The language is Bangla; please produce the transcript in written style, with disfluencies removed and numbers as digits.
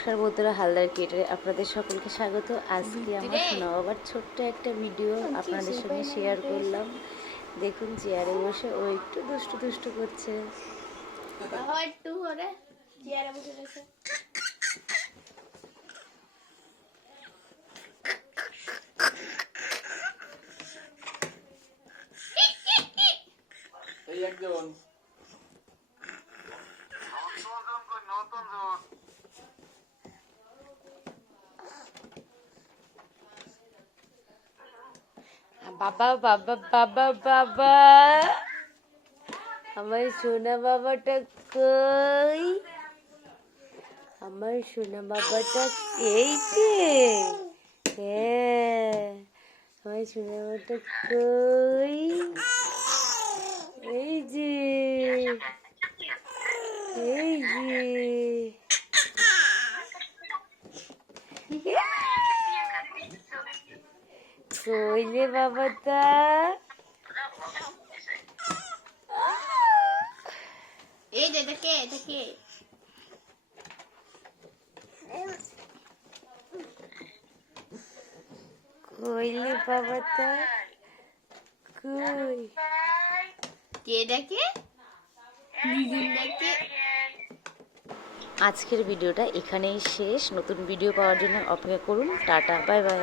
নমস্কার বন্ধুরা, হালদার ক্রিয়েটারে আপনাদের সকলকে স্বাগত। আজকে আমার সোনা বাবার ছোট্ট একটা ভিডিও আপনাদের সঙ্গে শেয়ার করলাম। দেখুন, চেয়ারে বসে ও একটু দুষ্টু দুষ্টু করছে। একটু করে চেয়ারে বসে গেছে। এই একজন বাবা বাবা বাবা বাবা, আমার সোনা বাবাটা কই? আমার সোনা বাবাটা এই যে, হ্যাঁ, আমার সোনা বাবাটা কই? এই যে, এই যে, কইলে বাবাটা? এই যে দেখে দেখে কইলে বাবাটা? কই? কে দেখে দেখে। আজকের ভিডিওটা এখানেই শেষ। নতুন ভিডিও পাওয়ার জন্য অপেক্ষা করুন। Tata, bye bye.